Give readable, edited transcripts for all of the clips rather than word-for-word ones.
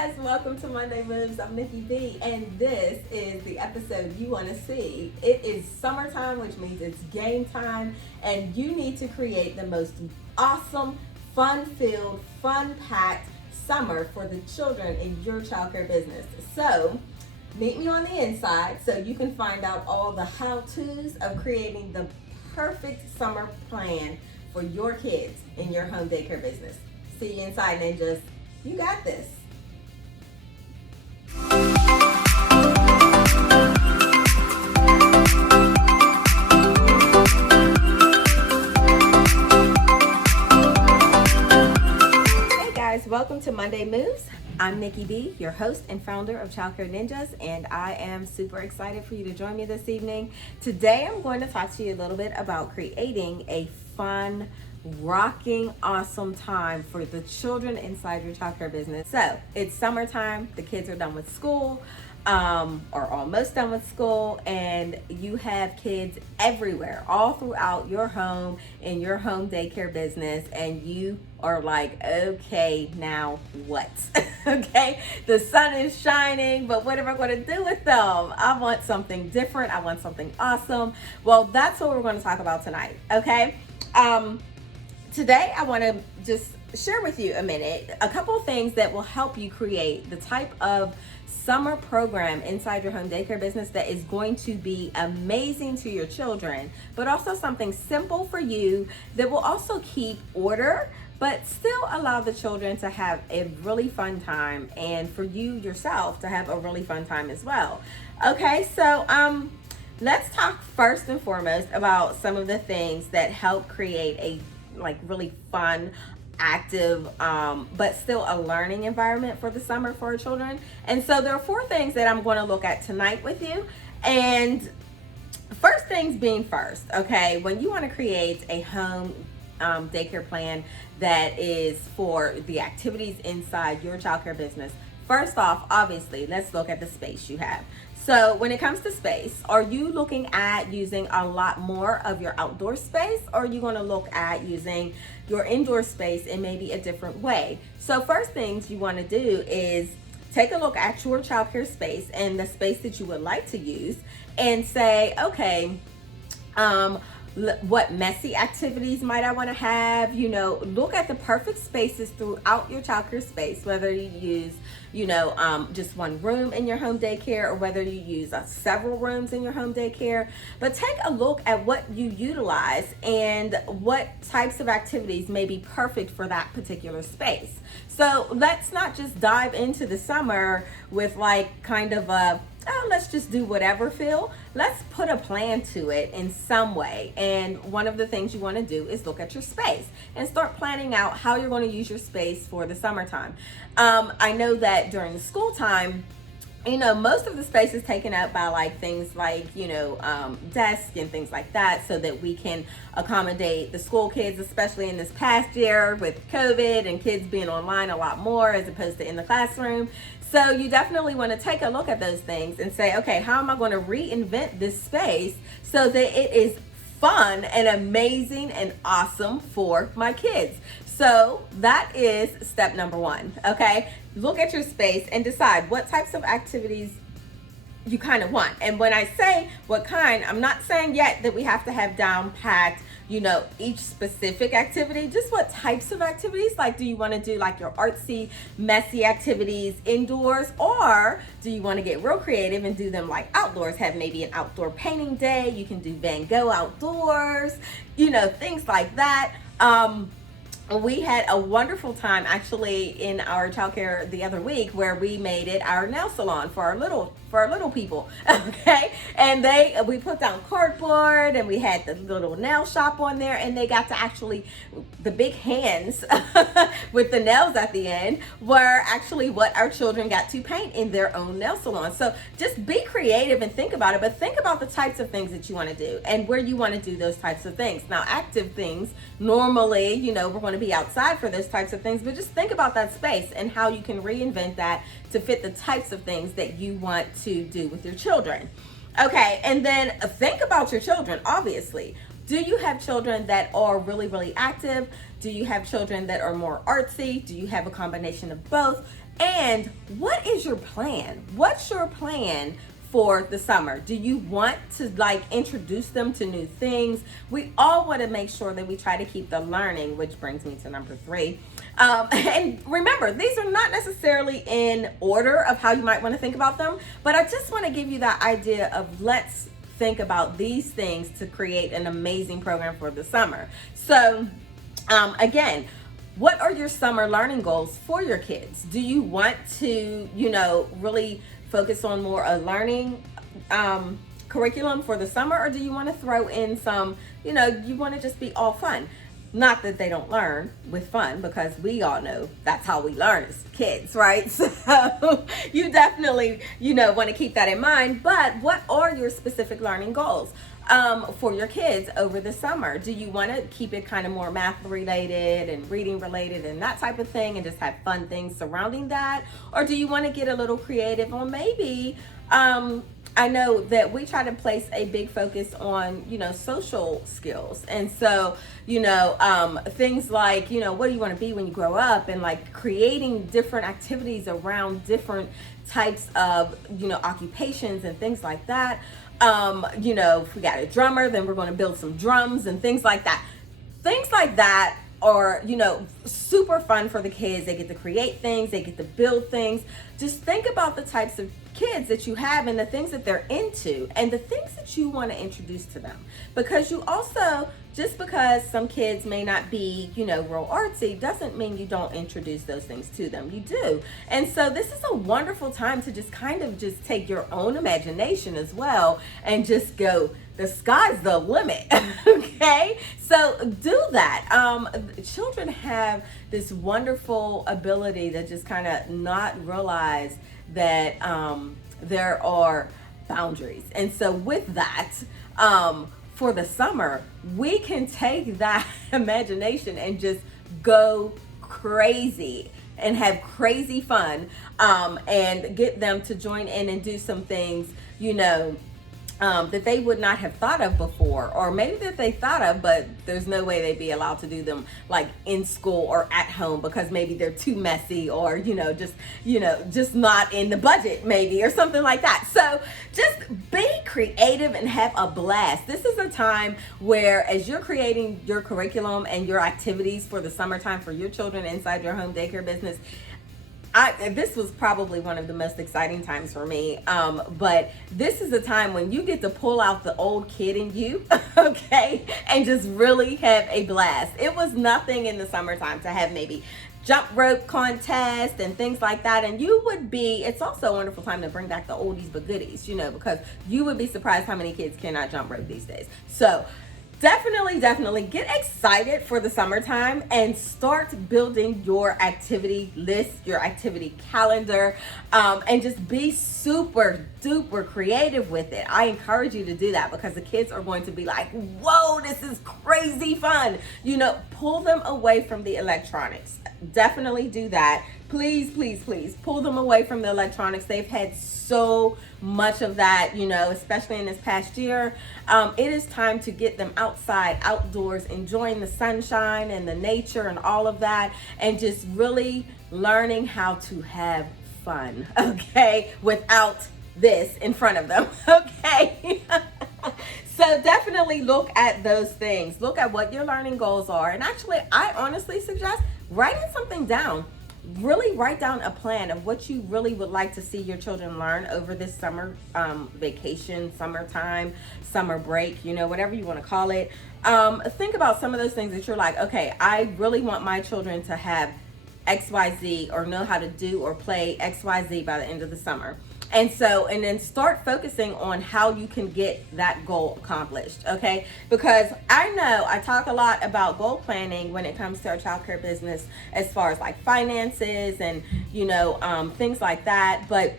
guys, welcome to Monday Moves. I'm Nikki B, and this is the episode you want to see. It is summertime, which means it's game time, and you need to create the most awesome, fun-filled, fun-packed summer for the children in your childcare business. So, meet me on the inside so you can find out all the how-tos of creating the perfect summer plan for your kids in your home daycare business. See you inside, ninjas. You got this. Hey guys, welcome to Monday Moves. I'm Nikki B, your host and founder of Childcare Ninjas, and I am super excited for you to join me this evening. Today I'm going to talk to you a little bit about creating a fun, rocking, awesome time for the children inside your childcare business. So it's summertime, the kids are done with school, or almost done with school, and you have kids everywhere, all throughout your home, in your home daycare business, and you are like, okay, now what? Okay, the sun is shining, but what am I going to do with them? I want something different. I want something awesome. Well, that's what we're going to talk about tonight, okay? Today, I want to just share with you a couple of things that will help you create the type of summer program inside your home daycare business that is going to be amazing to your children, but also something simple for you that will also keep order, but still allow the children to have a really fun time, and for you yourself to have a really fun time as well. Okay, so let's talk first and foremost about some of the things that help create a really fun, active, but still a learning environment for the summer for our children. And so there are 4 things that I'm going to look at tonight with you. And first things being first, okay, when you want to create a home daycare plan that is for the activities inside your childcare business, first off, obviously, let's look at the space you have. So when it comes to space, are you looking at using a lot more of your outdoor space, or are you going to look at using your indoor space in maybe a different way? So first things you want to do is take a look at your childcare space and the space that you would like to use, and say, okay, what messy activities might I want to have? Look at the perfect spaces throughout your childcare space, whether you use just one room in your home daycare, or whether you use several rooms in your home daycare. But take a look at what you utilize and what types of activities may be perfect for that particular space. So let's not just dive into the summer with let's just do whatever feel. Let's put a plan to it in some way. And one of the things you want to do is look at your space and start planning out how you're going to use your space for the summertime. I know that during the school time, most of the space is taken up by things desks and things like that, so that we can accommodate the school kids, especially in this past year with COVID and kids being online a lot more as opposed to in the classroom. So you definitely want to take a look at those things and say, okay, how am I going to reinvent this space so that it is fun and amazing and awesome for my kids? So that is step number 1, okay? Look at your space and decide what types of activities you kind of want. And when I say what kind, I'm not saying yet that we have to have down packed, each specific activity, just what types of activities. Do you want to do your artsy, messy activities indoors, or do you want to get real creative and do them outdoors? Have maybe an outdoor painting day. You can do Van Gogh outdoors, things like that. We had a wonderful time actually in our childcare the other week, where we made it our nail salon for our little people, okay? And we put down cardboard, and we had the little nail shop on there, and they got to actually, the big hands with the nails at the end were actually what our children got to paint in their own nail salon. So just be creative and think about it, but think about the types of things that you want to do and where you want to do those types of things. Now, active things, normally, we're going to be outside for those types of things, but just think about that space and how you can reinvent that to fit the types of things that you want to do with your children. Okay, and then think about your children, obviously. Do you have children that are really, really active? Do you have children that are more artsy? Do you have a combination of both? And what is your plan? What's your plan for the summer? Do you want to like introduce them to new things? We all want to make sure that we try to keep the learning, which brings me to number 3. And remember, these are not necessarily in order of how you might want to think about them, but I just want to give you that idea of let's think about these things to create an amazing program for the summer. So again, what are your summer learning goals for your kids? Do you want to, really focus on more a learning curriculum for the summer, or do you want to throw in some, you want to just be all fun? Not that they don't learn with fun, because we all know that's how we learn as kids, right? So you definitely, want to keep that in mind. But what are your specific learning goals for your kids over the summer? Do you want to keep it kind of more math related and reading related and that type of thing, and just have fun things surrounding that? Or do you want to get a little creative on maybe, I know that we try to place a big focus on, social skills. And so, things like, what do you want to be when you grow up? And like creating different activities around different types of, occupations and things like that. If we got a drummer, then we're going to build some drums and things like that. Things like that are, super fun for the kids. They get to create things, they get to build things. Just think about the types of kids that you have and the things that they're into and the things that you want to introduce to them. Because you also, just because some kids may not be, real artsy, doesn't mean you don't introduce those things to them. You do. And so this is a wonderful time to just kind of just take your own imagination as well and just go, the sky's the limit. Okay, so do that. Children have this wonderful ability to just kind of not realize that there are boundaries. And so with that, for the summer, we can take that imagination and just go crazy and have crazy fun, and get them to join in and do some things, that they would not have thought of before, or maybe that they thought of, but there's no way they'd be allowed to do them like in school or at home because maybe they're too messy, or just not in the budget maybe, or something like that. So just be creative and have a blast. This is a time where, as you're creating your curriculum and your activities for the summertime for your children inside your home daycare business, this was probably one of the most exciting times for me. But this is a time when you get to pull out the old kid in you, okay, and just really have a blast. It was nothing in the summertime to have maybe jump rope contest and things like that. And it's also a wonderful time to bring back the oldies but goodies, because you would be surprised how many kids cannot jump rope these days. So definitely get excited for the summertime and start building your activity list, your activity calendar, and just be super duper creative with it. I encourage you to do that, because the kids are going to be like, whoa, this is crazy fun. Pull them away from the electronics. Definitely do that. Please pull them away from the electronics. They've had so much of that, especially in this past year. It is time to get them outside, outdoors, enjoying the sunshine and the nature and all of that, and just really learning how to have fun, okay, without this in front of them, okay? So definitely look at those things. Look at what your learning goals are. And actually, I honestly suggest writing something down. Really write down a plan of what you really would like to see your children learn over this summer vacation, summertime, summer break, whatever you want to call it. Think about some of those things that you're like, okay, I really want my children to have XYZ, or know how to do or play XYZ by the end of the summer. And then start focusing on how you can get that goal accomplished, okay? Because I know I talk a lot about goal planning when it comes to our childcare business, as far as like finances and, things like that. But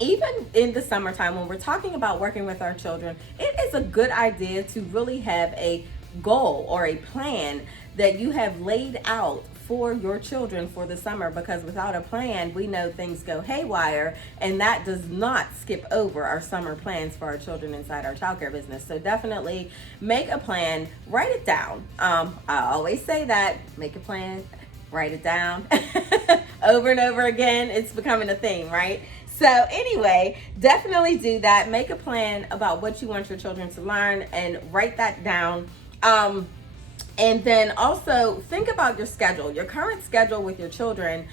even in the summertime, when we're talking about working with our children, it is a good idea to really have a goal or a plan that you have laid out for your children for the summer, because without a plan, we know things go haywire, and that does not skip over our summer plans for our children inside our childcare business. So definitely make a plan, write it down. I always say that, make a plan, write it down. over and over again. It's becoming a theme, right? So anyway, definitely do that. Make a plan about what you want your children to learn and write that down. And then also think about your schedule, your current schedule with your children.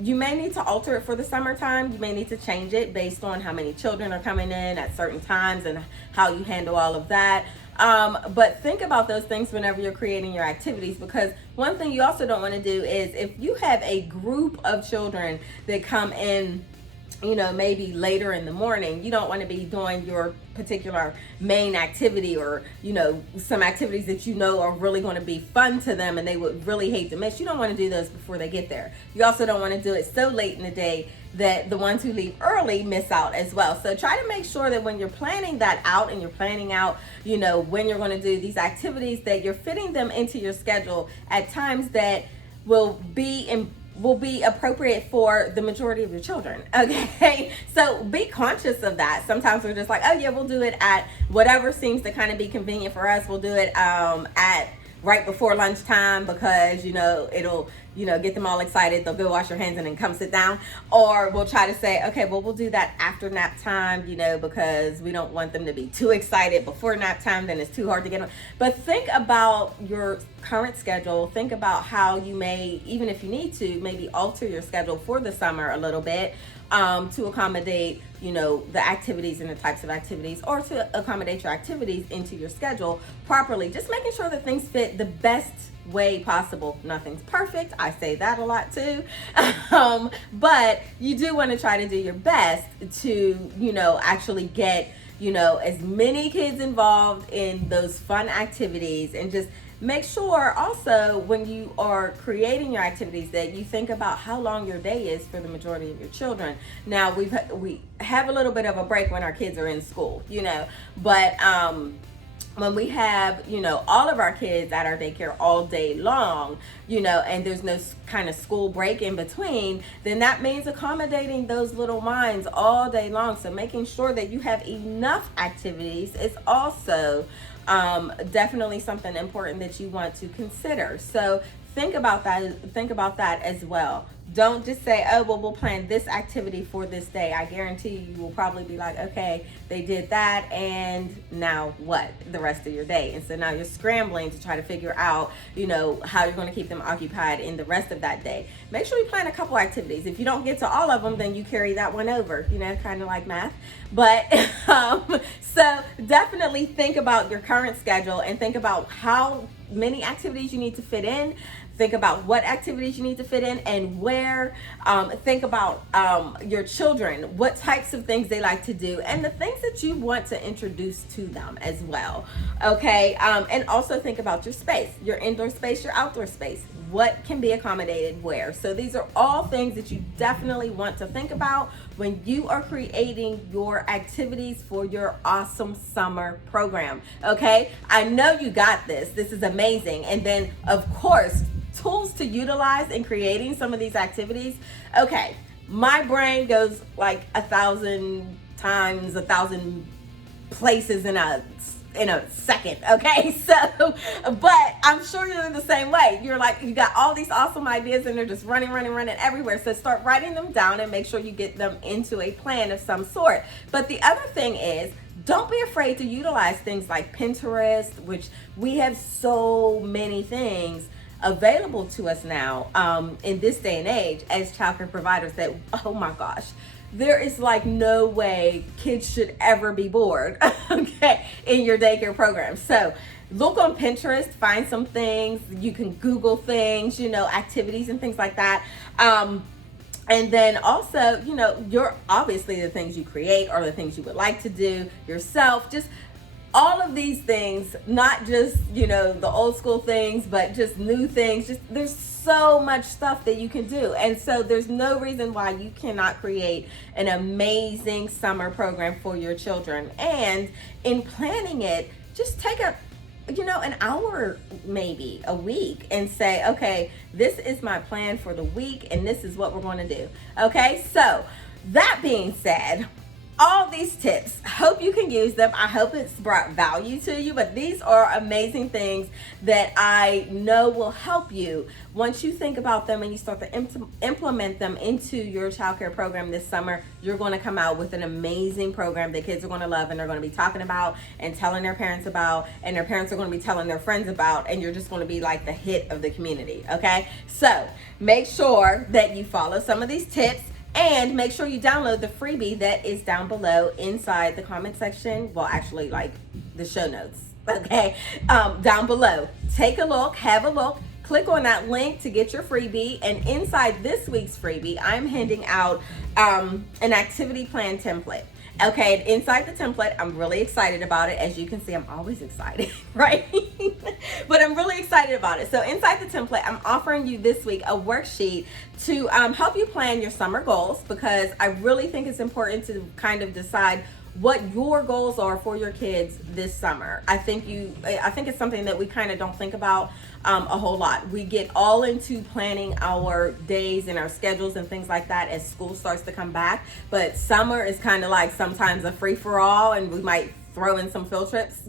You may need to alter it for the summertime. You may need to change it based on how many children are coming in at certain times and how you handle all of that. But think about those things whenever you're creating your activities, because one thing you also don't want to do is if you have a group of children that come in, maybe later in the morning, you don't want to be doing your particular main activity or, some activities that are really going to be fun to them and they would really hate to miss. You don't want to do those before they get there. You also don't want to do it so late in the day that the ones who leave early miss out as well. So try to make sure that when you're planning that out and you're planning out, when you're going to do these activities, that you're fitting them into your schedule at times that will be appropriate for the majority of your children. Okay, so be conscious of that. Sometimes we're just like, oh yeah, we'll do it at whatever seems to kind of be convenient for us. We'll do it at right before lunchtime because it'll get them all excited. They'll go wash their hands and then come sit down. Or we'll try to say, okay, well, we'll do that after nap time, because we don't want them to be too excited before nap time, then it's too hard to get them. But think about your current schedule. Think about how you may, even if you need to, maybe alter your schedule for the summer a little bit to accommodate the activities and the types of activities, or to accommodate your activities into your schedule properly. Just making sure that things fit the best way possible. Nothing's perfect. I say that a lot too. But you do want to try to do your best to, actually get, as many kids involved in those fun activities, and just make sure also when you are creating your activities that you think about how long your day is for the majority of your children. Now we have a little bit of a break when our kids are in school, but when we have, all of our kids at our daycare all day long, and there's no kind of school break in between, then that means accommodating those little minds all day long. So making sure that you have enough activities is also definitely something important that you want to consider. So think about that as well. Don't just say, oh, well, we'll plan this activity for this day. I guarantee you will probably be like, okay, they did that, and now what? The rest of your day. And so now you're scrambling to try to figure out, how you're going to keep them occupied in the rest of that day. Make sure you plan a couple activities. If you don't get to all of them, then you carry that one over, kind of like math. But so definitely think about your current schedule and think about how many activities you need to fit in. Think about what activities you need to fit in and where. Think about your children, what types of things they like to do, and the things that you want to introduce to them as well. Okay, and also think about your space, your indoor space, your outdoor space. What can be accommodated where? So these are all things that you definitely want to think about when you are creating your activities for your awesome summer program. Okay, I know you got this. This is amazing. And then, of course, tools to utilize in creating some of these activities. Okay, my brain goes like 1,000 times, 1,000 places in a second. Okay, so, but I'm sure you're in the same way. You're like, you got all these awesome ideas and they're just running everywhere. So start writing them down and make sure you get them into a plan of some sort. But the other thing is, don't be afraid to utilize things like Pinterest, which we have so many things available to us now in this day and age as childcare providers that, oh my gosh, there is like no way kids should ever be bored okay, in your daycare program. So look on Pinterest, find some things, you can Google things, activities and things like that. And then also, you're obviously the things you create or the things you would like to do yourself. Just all of these things, not just, the old school things, but just new things. Just there's so much stuff that you can do. And so there's no reason why you cannot create an amazing summer program for your children. And in planning it, just take an hour, maybe a week, and say, okay, this is my plan for the week and this is what we're going to do. Okay, so that being said, all these tips. Hope you can use them. I hope it's brought value to you, but these are amazing things that I know will help you once you think about them and you start to implement them into your childcare program this summer. You're going to come out with an amazing program that kids are going to love and they're going to be talking about and telling their parents about, and their parents are going to be telling their friends about, and you're just going to be like the hit of the community. Okay, so make sure that you follow some of these tips. And make sure you download the freebie that is down below inside the comment section. Well, actually, like the show notes, okay? Down below. Take a look, have a look. Click on that link to get your freebie. And inside this week's freebie, I'm handing out an activity plan template. Okay, inside the template, I'm really excited about it. As you can see, I'm always excited, right? But I'm really excited about it. So inside the template, I'm offering you this week a worksheet to help you plan your summer goals, because I really think it's important to kind of decide what your goals are for your kids this summer. I think it's something that we kind of don't think about a whole lot. We get all into planning our days and our schedules and things like that as school starts to come back. But summer is kind of like sometimes a free for all, and we might throw in some field trips,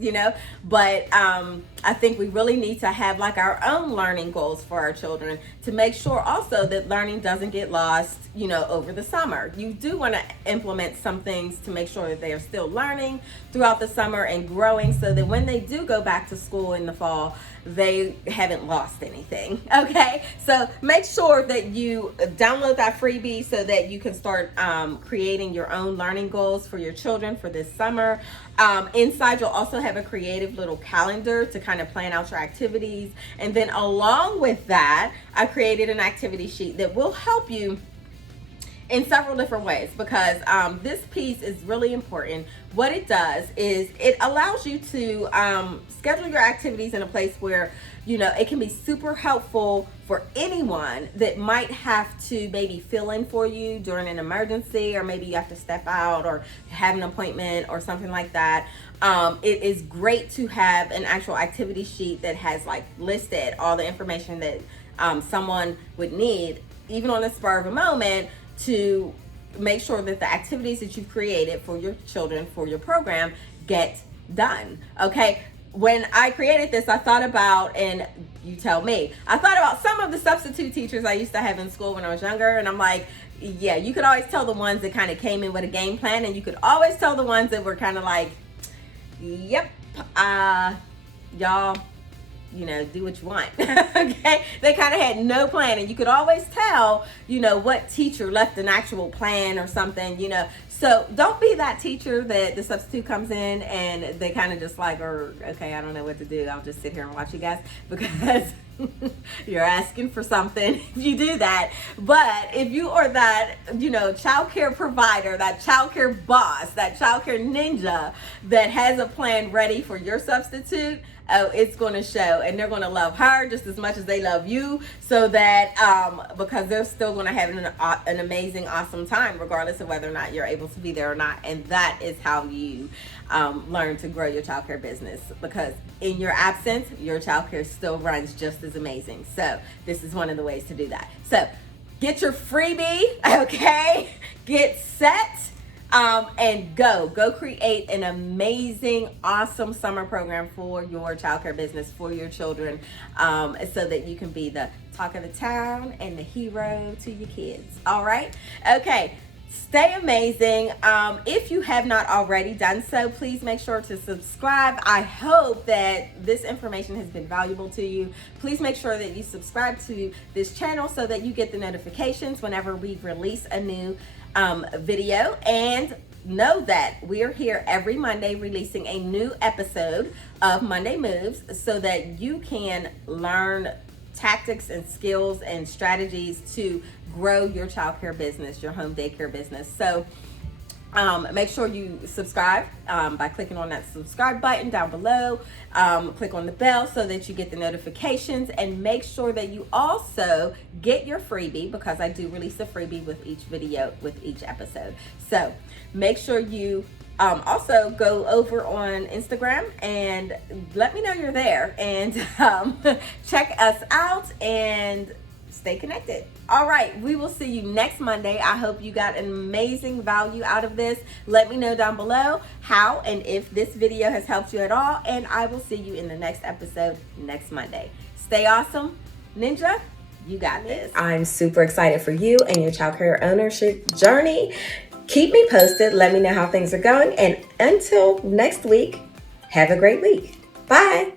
but I think we really need to have like our own learning goals for our children to make sure also that learning doesn't get lost, over the summer. You do want to implement some things to make sure that they are still learning throughout the summer and growing, so that when they do go back to school in the fall, they haven't lost anything. Okay, so make sure that you download that freebie so that you can start creating your own learning goals for your children for this summer. Inside, you'll also have a creative little calendar to kind of plan out your activities. And then along with that, I created an activity sheet that will help you in several different ways, because this piece is really important. What it does is it allows you to schedule your activities in a place where it can be super helpful for anyone that might have to maybe fill in for you during an emergency, or maybe you have to step out or have an appointment or something like that. It is great to have an actual activity sheet that has like listed all the information that someone would need, even on the spur of a moment, to make sure that the activities that you've created for your children, for your program, get done. Okay, when I created this, I thought about, and you tell me, I thought about some of the substitute teachers I used to have in school when I was younger, and I'm like, yeah, you could always tell the ones that kind of came in with a game plan, and you could always tell the ones that were kind of like, yep, y'all, do what you want. Okay, they kind of had no plan, and you could always tell what teacher left an actual plan or something. So don't be that teacher that the substitute comes in and they kind of just like, or okay, I don't know what to do, I'll just sit here and watch you guys, because you're asking for something if you do that. But if you are that childcare provider, that childcare boss, that childcare ninja that has a plan ready for your substitute, it's going to show, and they're going to love her just as much as they love you, so that because they're still going to have an amazing, awesome time regardless of whether or not you're able to be there or not. And that is how you learn to grow your childcare business, because in your absence, your childcare still runs just as amazing. So this is one of the ways to do that. So get your freebie, okay? Get set. And go create an amazing, awesome summer program for your childcare business, for your children, so that you can be the talk of the town and the hero to your kids. All right. Okay. Stay amazing. If you have not already done so, please make sure to subscribe. I hope that this information has been valuable to you. Please make sure that you subscribe to this channel so that you get the notifications whenever we release a new video. And know that we are here every Monday releasing a new episode of Monday Moves, so that you can learn tactics and skills and strategies to grow your childcare business, your home daycare business. So make sure you subscribe by clicking on that subscribe button down below. Click on the bell so that you get the notifications, and make sure that you also get your freebie, because I do release a freebie with each video, with each episode. So make sure you also go over on Instagram and let me know you're there, and check us out and stay connected. All right, we will see you next Monday. I hope you got an amazing value out of this. Let me know down below how and if this video has helped you at all, and I will see you in the next episode next Monday. Stay awesome. Ninja, you got this. I'm super excited for you and your childcare ownership journey. Keep me posted. Let me know how things are going. And until next week, have a great week. Bye.